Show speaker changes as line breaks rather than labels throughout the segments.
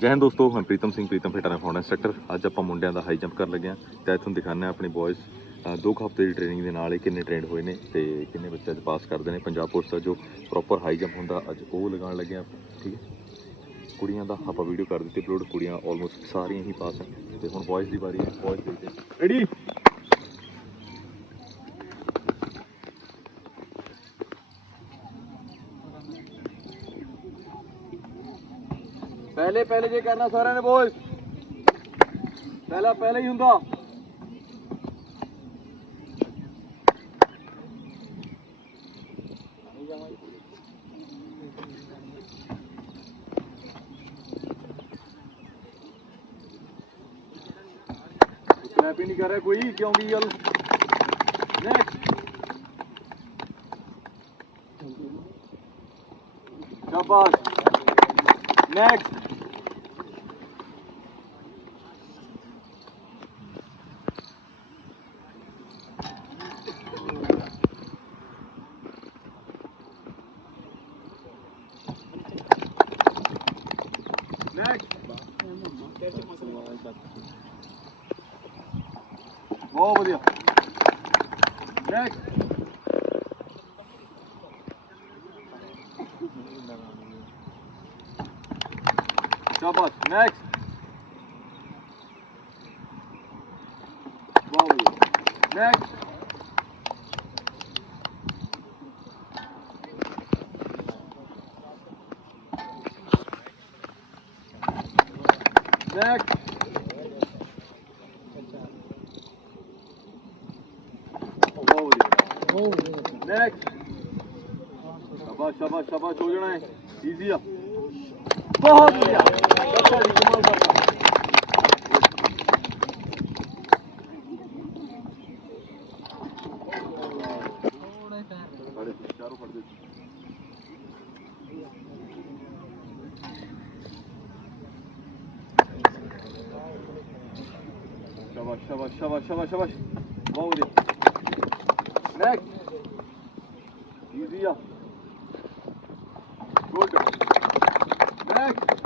ਜੈਨ ਦੋਸਤੋ ਹਾਂ Pritam Singh, Pritam fitter found sector ਅੱਜ ਆਪਾਂ ਮੁੰਡਿਆਂ ਦਾ ਹਾਈ ਜੰਪ ਕਰਨ ਲੱਗੇ ਆ ਤੇ ਤੁਹਾਨੂੰ ਦਿਖਾਣਾ ਆਪਣੀ ਬॉयਜ਼ ਦੋ ਹਫ਼ਤੇ ਦੀ ਟ੍ਰੇਨਿੰਗ ਦੇ ਨਾਲ ਇਹ ਕਿੰਨੇ ਟ੍ਰੇਨਡ ਹੋਏ ਨੇ ਤੇ ਕਿੰਨੇ ਬੱਚੇ ਅੱਜ ਪਾਸ ਕਰਦੇ ਨੇ। ਪੰਜਾਬ ਪੁਲਿਸ ਦਾ ਜੋ ਪ੍ਰੋਪਰ ਹਾਈ ਜੰਪ ਹੁੰਦਾ, ਅੱਜ ਉਹ ਲਗਾਉਣ ਲੱਗੇ ਆ ਠੀਕ ਹੈ? ਕੁੜੀਆਂ ਦਾ ਆਪਾਂ ਵੀਡੀਓ ਕਰ ਦਿੱਤੀ ਅਪਲੋਡ ਕੁੜੀਆਂ ਆਲਮੋਸਟ ਸਾਰੀਆਂ ਹੀ ਪਾਸ ਆ ਤੇ ਹੁਣ ਬੋਇਸ ਦੀ ਵਾਰੀ ਹੈ ਬॉयਜ਼ ਦੇ ਰੈਡੀ ਪਹਿਲੇ ਪਹਿਲੇ ਜੇ ਕਰਨਾ ਸਾਰਿਆਂ ਨੇ ਬੋਲ ਪਹਿਲਾ ਪਹਿਲੇ ਹੀ ਹੁੰਦਾ ਸਨੈਪ ਹੀ ਨਹੀਂ ਕਰ ਰਿਹਾ ਕੋਈ ਕਿਉਂ ਵੀ ਗੱਲ next Verdade? Deve ter conseguido. Boa, Bodinho. Segue. Shabat, next. Boa, Bodinho. Next. Next. Next. Şabaş şabaş şabaş oyuna. Easy up. बहुत बढ़िया चारों पड़ Yavaş yavaş yavaş yavaş yavaş. Devam edin. Next. Easy up. Good. Next.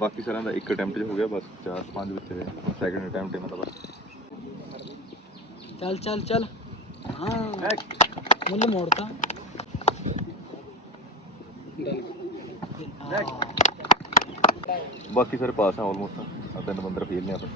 बाकी sir एक attempt हो गया बस चार पाँच बच्चे सेकंड अटैम्प्ट मतलब
चल चल चल ਹਾਂ ਮੁੱਲ ਮੋੜਤਾ।
ਬਾਕੀ ਸਾਰੇ ਪਾਸ ਆ ਆਲਮੋਸਟ ਆ। ਤਿੰਨ ਬੰਦਰ ਫੇਲ ਨੇ ਆਪਣੇ।